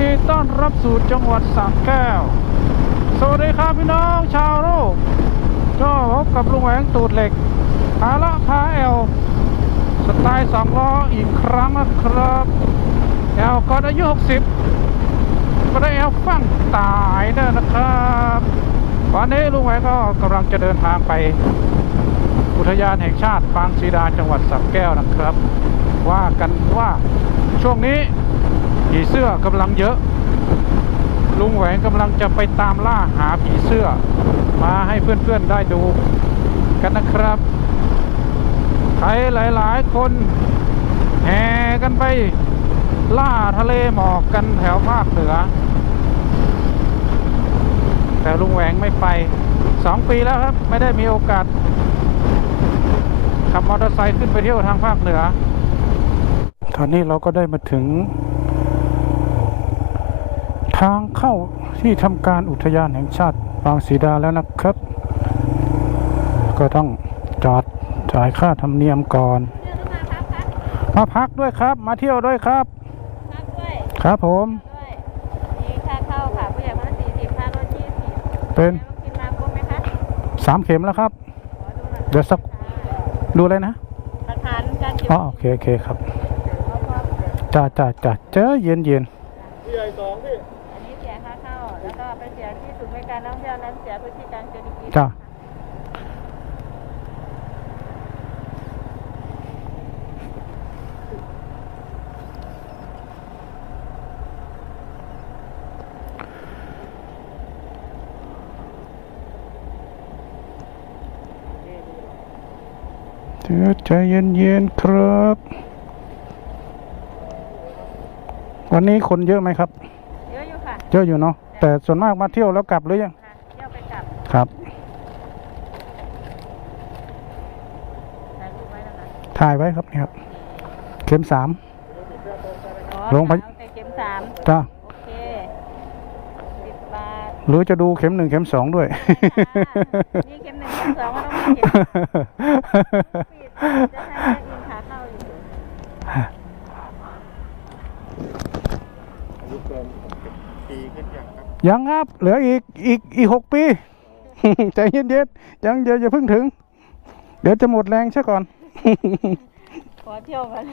ดีต้อนรับสู่จังหวัดสระแก้ว สวัสดีครับพี่น้องชาวโลกก็พบกับลุงแหวงตูดเหล็กพาละพาแอลสไตล์สองล้ออีกครั้งนะครับแอลก่อายุ 60 ก็ได้แอลฟั่งตายด้อนะครับ วันนี้ลุงแหวงก็กำลังจะเดินทางไป อุทยานแห่งชาติปางศรีดาจังหวัดสระแก้วนะครับ ว่ากันว่าช่วงนี้ ผีเสื้อกำลังเยอะ ลุงแหวงกำลังจะไปตามล่าหาผีเสื้อ มาให้เพื่อนๆได้ดูกันนะครับ ใครหลายๆ คนแห่กันไปล่าทะเลหมอกกันแถวภาคเหนือ แต่ลุงแหวงไม่ไปสองปีแล้วครับ ไม่ได้มีโอกาส ขับมอเตอร์ไซค์ขึ้นไปเที่ยวทางภาคเหนือตอนนี้เราก็ได้มาถึง ทางเข้าที่ทำการอุทยานแห่งชาติบางสีดาแล้วนะครับ ก็ต้องจอดจ่ายค่าธรรมเนียมก่อน มาพักด้วยครับ มาเที่ยวด้วยครับพักด้วยครับผมด้วยมีค่าเข้าค่ะผู้ใหญ่คนละสี่สิบค่ารถยี่สิบเป็นวัคซีนมาครบไหมคะสามเข็มแล้วครับขอดูหน่อยเดี๋ยวสักดูเลยนะหลักฐานการเก็บอ๋อโอเคโอเคครับเขาพร้อมจ้าจ้าจ้าเจอเย็นเย็นอันนี้เสียค่าเข้า แล้วก็ไปเสียที่ศูนย์บริการนักท่องเที่ยวนั้นเสียพื้นที่การเศรษฐกิจจ้าเดี๋ยวใจเย็นๆครับ วันนี้คนเยอะไหมครับ เยอะอยู่ค่ะ เยอะอยู่เนาะ แต่ส่วนมากมาเที่ยวแล้วกลับหรือยังค่ะเที่ยวไปกลับครับถ่ายรูปไว้นะคะถ่ายไว้ครับนี่ครับ เข็มสามอ๋อลงไปเอาแต่เข็มสามจ้าโอเคสิบบาทหรือจะดูเข็มหนึ่งเข็มสองด้วย นี่เข็มหนึ่งเข็มสองก็ต้องมีเข็มปิดจะให้แม่อินขาเข้าอยู่ยัง ครับ เหลืออีกอีกอีกหกปีใจเย็นๆยังอย่าอย่าเพิ่งถึง เดี๋ยวจะหมดแรงซะก่อน ขอเที่ยวกัน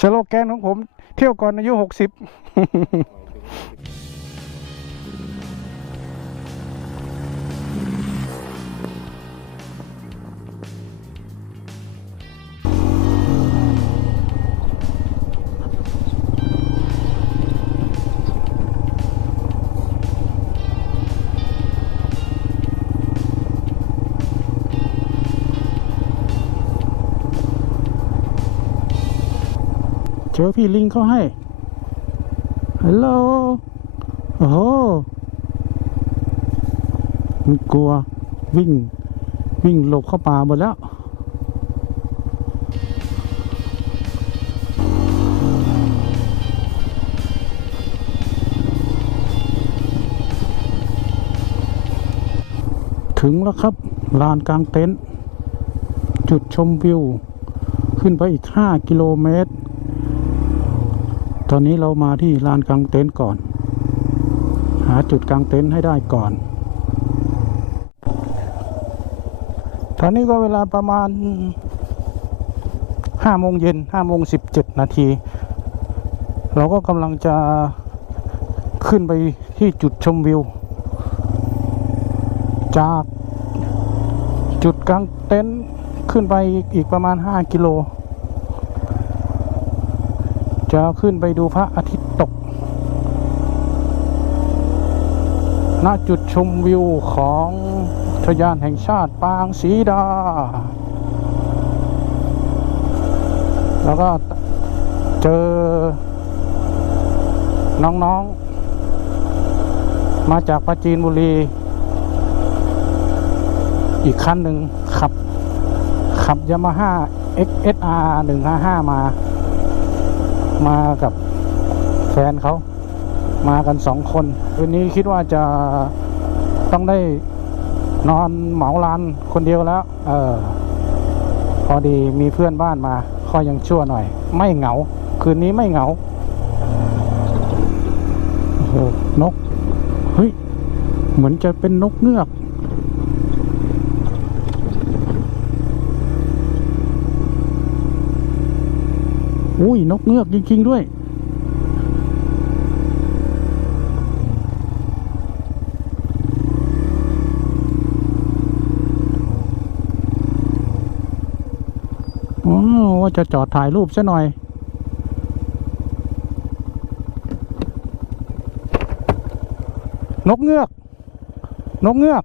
สโลแกนของผม เที่ยวก่อนอายุหกสิบ เจอพี่ลิงเขาให้ ฮัลโหล โอ้โหมันกลัววิ่ง วิ่งหลบเข้าป่าหมดแล้ว ถึงแล้วครับลานกลางเต็นท์จุดชมวิว ขึ้นไปอีก 5 กิโลเมตร อนนี้เรามาที่ลานกลางเต็นท์ก่อน หาจุดกลางเต็นท์ให้ได้ก่อน ตอนนี้ก็เวลาประมาณห้าโมงเย็นห้าโมงสิบเจ็ดนาที เราก็กำลังจะขึ้นไปที่จุดชมวิว จากจุดกลางเต็นท์ขึ้นไปอีกประมาณ 5 กิโล จะขึ้นไปดูพระอาทิตย์ตก ณ จุดชมวิวของทยานแห่งชาติปางศรีดา แล้วก็เจอน้องๆ มาจากปราจีนบุรี อีกคันหนึ่งขับขับยามาฮ่า XSR 155 มา มากับแฟนเขามากันสองคนคืนนี้คิดว่าจะต้องได้นอนเหมาลานคนเดียวแล้ว เออ พอดีมีเพื่อนบ้านมาก็ยังชั่วหน่อย ไม่เหงา คืนนี้ไม่เหงาโอ้นก เฮ้ย เหมือนจะเป็นนกเงือก อุ้ยนกเงือกจริง ๆ ด้วย อ๋อ ว่าจะจอดถ่ายรูปซะหน่อยนกเงือก นกเงือก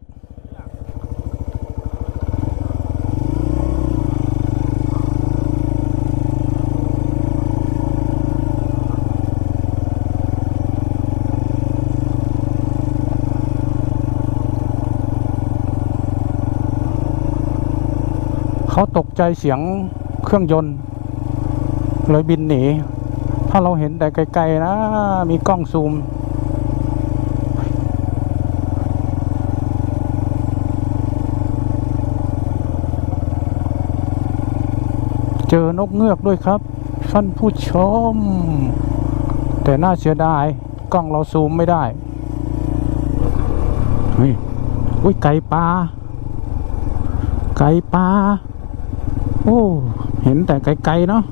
ตกใจเสียงเครื่องยนต์ เลยบินหนี ถ้าเราเห็นแต่ไกลๆนะ มีกล้องซูม เจอนกเงือกด้วยครับ ท่านผู้ชม แต่น่าเสียดาย กล้องเราซูมไม่ได้เฮ้ยอุ้ยไก่ปลาไก่ปลา โอ้ เห็นแต่ไกลๆเนาะ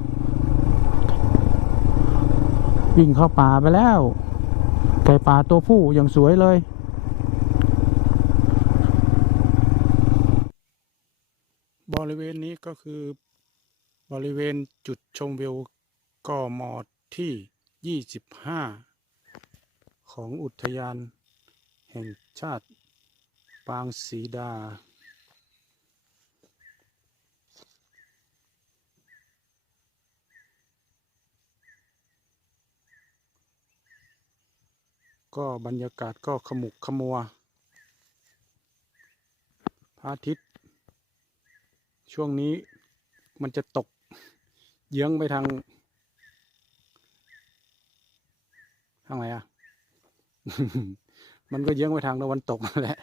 วิ่งเข้าป่าไปแล้ว ไก่ป่าตัวผู้อย่างสวยเลย บริเวณนี้ก็คือบริเวณจุดชมวิวกมอที่ 25 ของอุทยานแห่งชาติ ปางสีดา ก็บรรยากาศก็ขมุกขมัวพระอาทิตย์ ช่วงนี้มันจะตกเยื้องไปทาง ทางไหนอะ มันก็เยื้องไปทางตะวันตกนั่นแหละ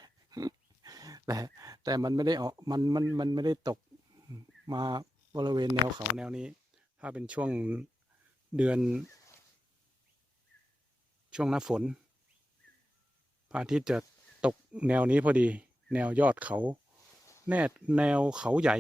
แต่แต่มันไม่ได้ออกมันมันมันไม่ได้ตกมาบริเวณแนวเขาแนวนี้ ถ้าเป็นช่วงเดือน ช่วงหน้าฝน อาทิตย์จะตกแนวนี้พอดี แนวยอดเขา แนดแนวเขาใหญ่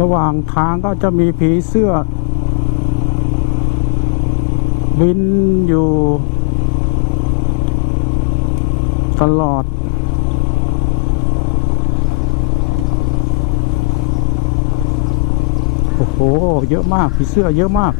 ระหว่างทางก็จะมีผีเสื้อ บินอยู่ ตลอด โอ้โห เยอะมาก ผีเสื้อเยอะมาก